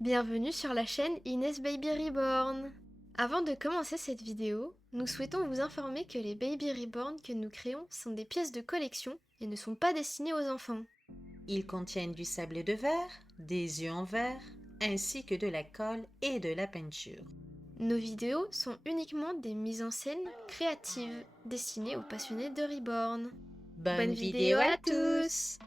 Bienvenue sur la chaîne Inès Baby Reborn. Avant de commencer cette vidéo, nous souhaitons vous informer que les Baby Reborn que nous créons sont des pièces de collection et ne sont pas destinées aux enfants. Ils contiennent du sable de verre, des œufs en verre, ainsi que de la colle et de la peinture. Nos vidéos sont uniquement des mises en scène créatives destinées aux passionnés de Reborn. Bonne vidéo à tous!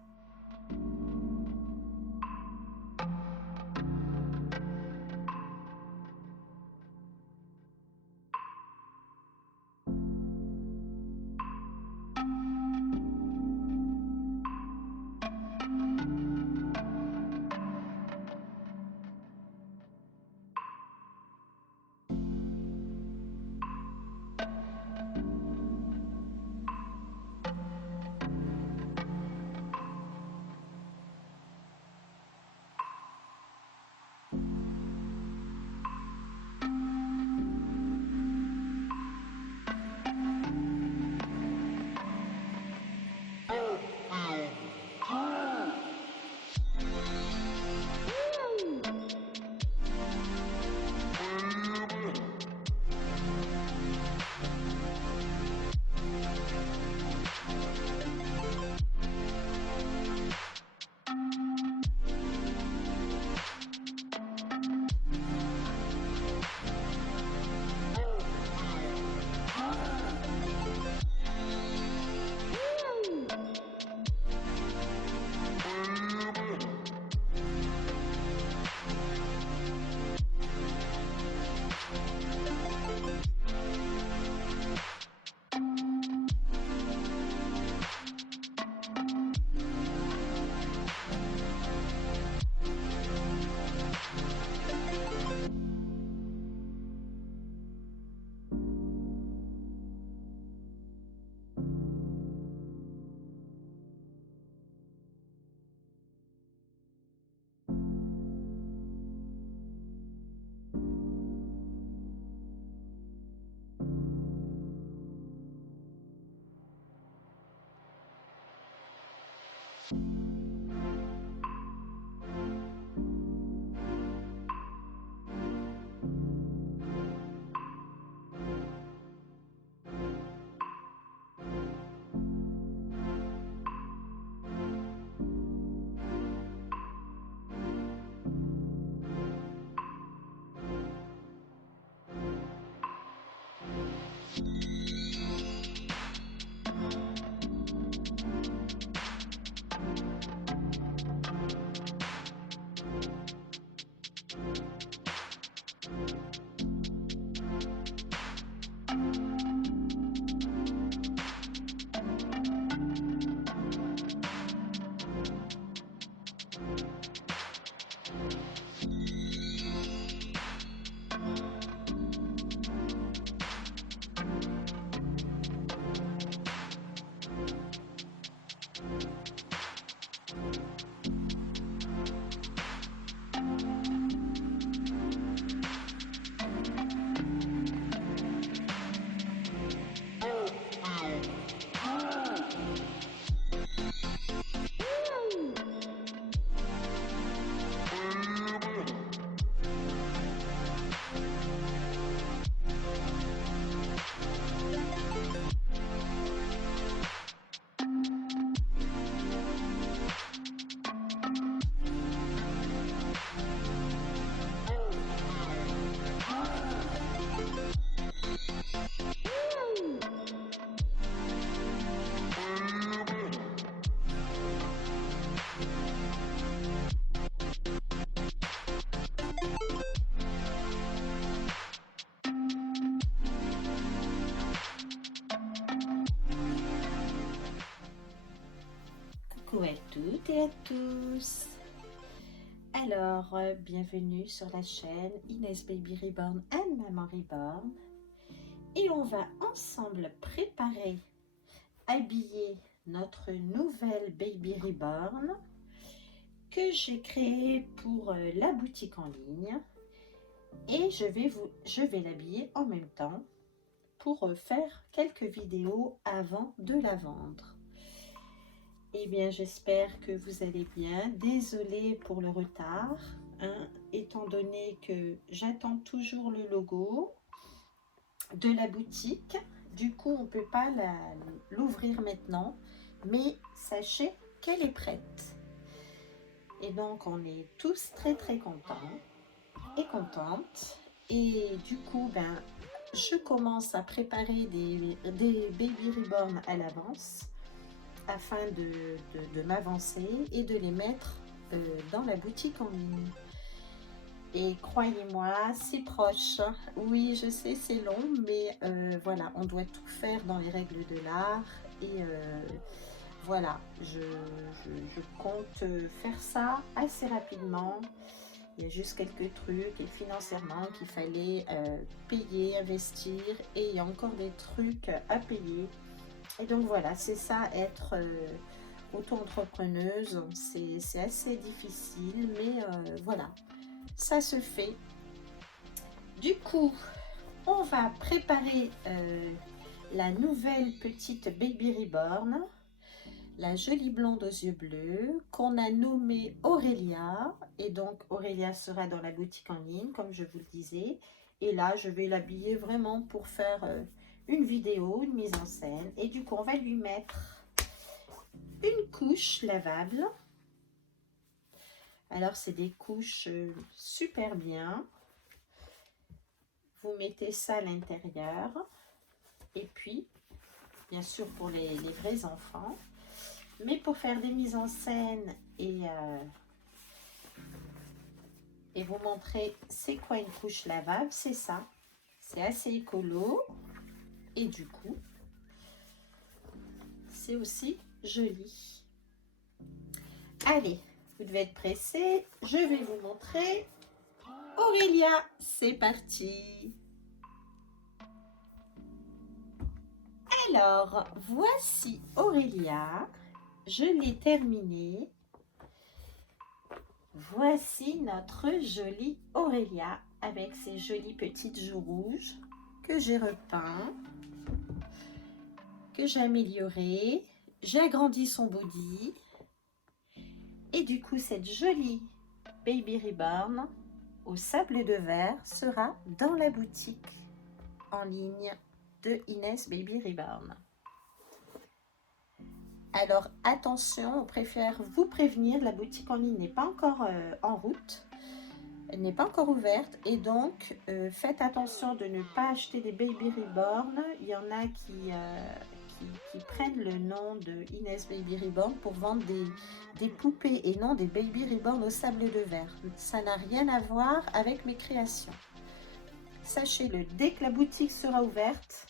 Coucou à toutes et à tous. Alors, bienvenue sur la chaîne Inès Baby Reborn and Maman Reborn. Et on va ensemble préparer, habiller notre nouvelle Baby Reborn que j'ai créée pour la boutique en ligne. Et je vais l'habiller en même temps pour faire quelques vidéos avant de la vendre. Eh bien, j'espère que vous allez bien. Désolée pour le retard, étant étant donné que j'attends toujours le logo de la boutique. Du coup, on ne peut pas l'ouvrir maintenant, mais sachez qu'elle est prête. Et donc, on est tous très très contents et contentes. Et du coup, je commence à préparer des baby reborn à l'avance afin de m'avancer et de les mettre dans la boutique en ligne. Et croyez-moi, c'est proche. Oui, je sais, c'est long, mais voilà, on doit tout faire dans les règles de l'art. Et voilà, je compte faire ça assez rapidement. Il y a juste quelques trucs et financièrement qu'il fallait payer, investir. Et il y a encore des trucs à payer. Et donc voilà, c'est ça, être auto-entrepreneuse. C'est assez difficile, mais voilà. Ça se fait. Du coup, on va préparer la nouvelle petite baby reborn, la jolie blonde aux yeux bleus, qu'on a nommée Aurélia. Et donc, Aurélia sera dans la boutique en ligne, comme je vous le disais. Et là, je vais l'habiller vraiment pour faire une vidéo, une mise en scène. Et du coup, on va lui mettre une couche lavable. Alors, c'est des couches super bien. Vous mettez ça à l'intérieur. Et puis, bien sûr, pour les vrais enfants. Mais pour faire des mises en scène et vous montrer c'est quoi une couche lavable, c'est ça. C'est assez écolo. Et du coup, c'est aussi joli. Allez. Vous devez être pressés. Je vais vous montrer. Aurélia, c'est parti. Alors, voici Aurélia. Je l'ai terminée. Voici notre jolie Aurélia avec ses jolies petites joues rouges que j'ai repeint, que j'ai amélioré. J'ai agrandi son body. Et du coup, cette jolie baby reborn au sable de verre sera dans la boutique en ligne de Inès Baby Reborn. Alors attention, on préfère vous prévenir, la boutique en ligne n'est pas encore en route, elle n'est pas encore ouverte et donc faites attention de ne pas acheter des Baby Reborn. Il y en a qui prennent le nom de Inès Baby Reborn pour vendre des poupées et non des Baby Reborn au sable de verre. Ça n'a rien à voir avec mes créations. Sachez-le, dès que la boutique sera ouverte,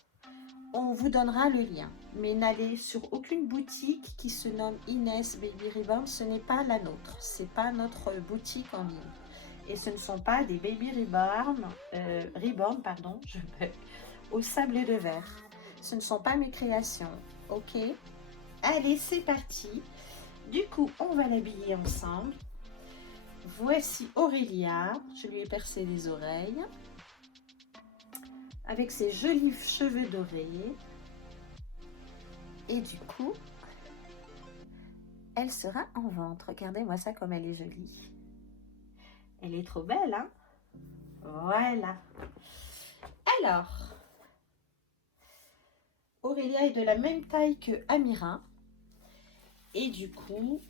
on vous donnera le lien. Mais n'allez sur aucune boutique qui se nomme Inès Baby Reborn, ce n'est pas la nôtre. C'est pas notre boutique en ligne. Et ce ne sont pas des Baby Reborn, au sable de verre. Ce ne sont pas mes créations, ok? Allez, c'est parti. Du coup, on va l'habiller ensemble. Voici Aurélia. Je lui ai percé les oreilles. Avec ses jolis cheveux dorés. Et du coup, elle sera en vente. Regardez-moi ça comme elle est jolie. Elle est trop belle, hein? Voilà. Alors... Aurélia est de la même taille que Amira. Et du coup,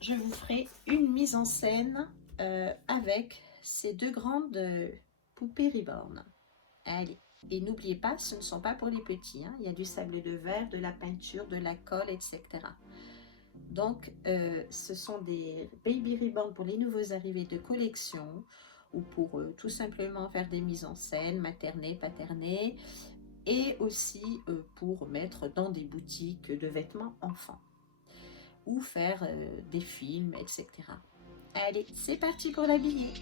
je vous ferai une mise en scène avec ces deux grandes poupées reborn. Allez, et n'oubliez pas, ce ne sont pas pour les petits. Hein. Il y a du sable de verre, de la peinture, de la colle, etc. Donc, ce sont des baby reborn pour les nouveaux arrivés de collection ou pour tout simplement faire des mises en scène, maternées, paternées. Et aussi pour mettre dans des boutiques de vêtements enfants ou faire des films, etc. Allez, c'est parti pour l'habiller.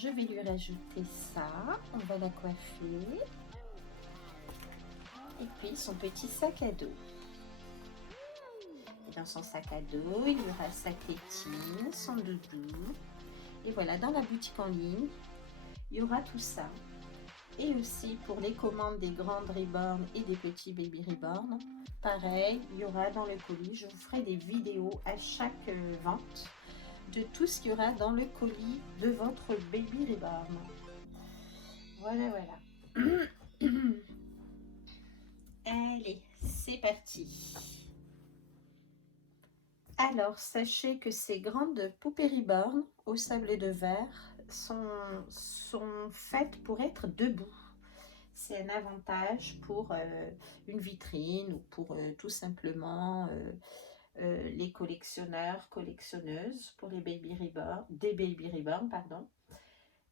je vais lui rajouter ça. On va la coiffer. Et puis son petit sac à dos. Et dans son sac à dos, il y aura sa tétine, son doudou. Et voilà, dans la boutique en ligne, il y aura tout ça. Et aussi pour les commandes des grandes Reborn et des petits Baby Reborn, pareil, il y aura dans le colis, je vous ferai des vidéos à chaque vente de tout ce qu'il y aura dans le colis de votre Baby Reborn. Voilà, voilà. Allez, c'est parti. Alors, sachez que ces grandes poupées Reborn au sablé de verre sont faites pour être debout. C'est un avantage pour une vitrine ou pour tout simplement les collectionneurs, collectionneuses, pour les Baby Reborn, des Baby Reborn, pardon.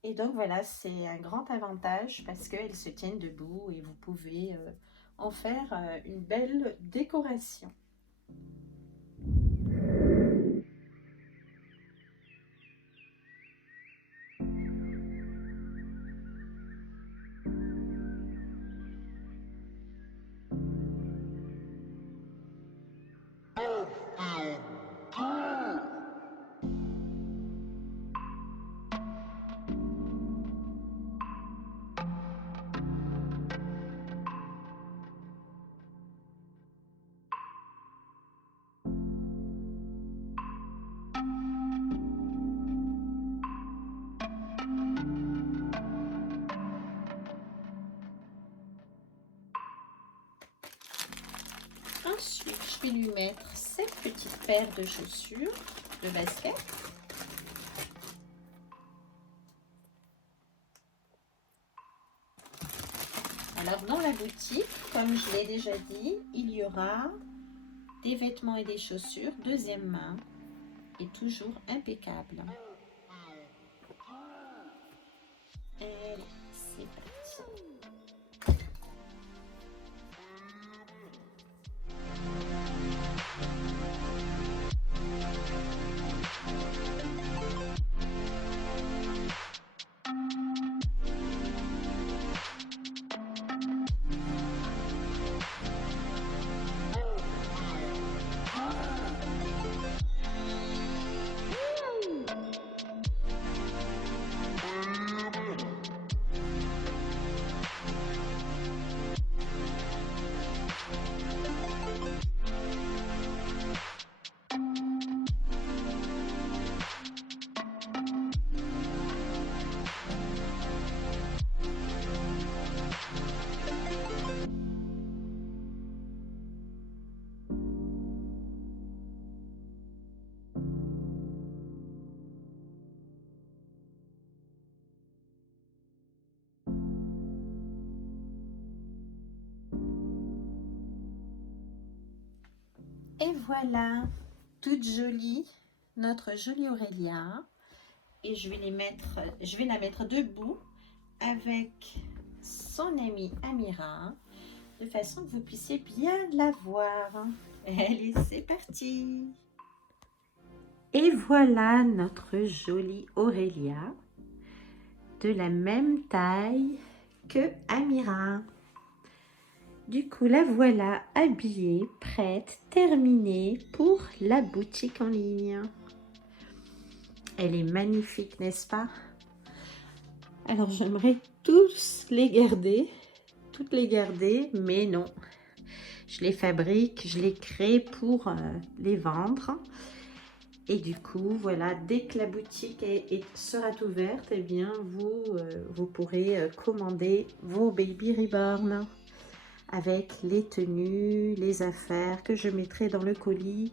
Et donc voilà, c'est un grand avantage parce qu'elles se tiennent debout et vous pouvez en faire une belle décoration. Ensuite, je vais lui mettre cette petite paire de chaussures, de basket. Alors, dans la boutique, comme je l'ai déjà dit, il y aura des vêtements et des chaussures deuxième main et toujours impeccables. Allez, c'est parti. Et voilà, toute jolie, notre jolie Aurélia. Et je vais la mettre debout avec son amie Amira, de façon que vous puissiez bien la voir. Allez, c'est parti. Et voilà notre jolie Aurélia, de la même taille que Amira. Du coup, la voilà habillée, prête, terminée pour la boutique en ligne. Elle est magnifique, n'est-ce pas? Alors, j'aimerais toutes les garder, mais non. Je les fabrique, je les crée pour les vendre. Et du coup, voilà, dès que la boutique sera ouverte, eh bien, vous pourrez commander vos Baby Reborn avec les tenues, les affaires que je mettrai dans le colis.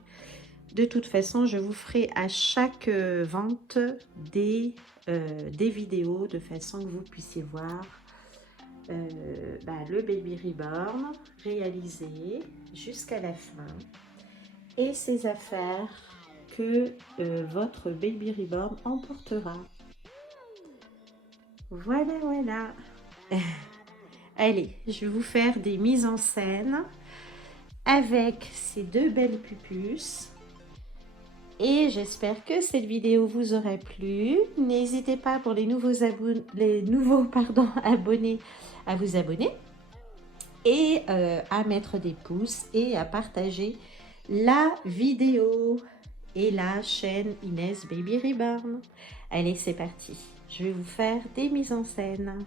De toute façon, je vous ferai à chaque vente des vidéos de façon que vous puissiez voir le Baby Reborn réalisé jusqu'à la fin et ses affaires que votre Baby Reborn emportera. Voilà, voilà. Allez, je vais vous faire des mises en scène avec ces deux belles pupusses. Et j'espère que cette vidéo vous aura plu. N'hésitez pas pour les nouveaux, abonnés à vous abonner et à mettre des pouces et à partager la vidéo et la chaîne Inès Baby Reborn. Allez, c'est parti. Je vais vous faire des mises en scène.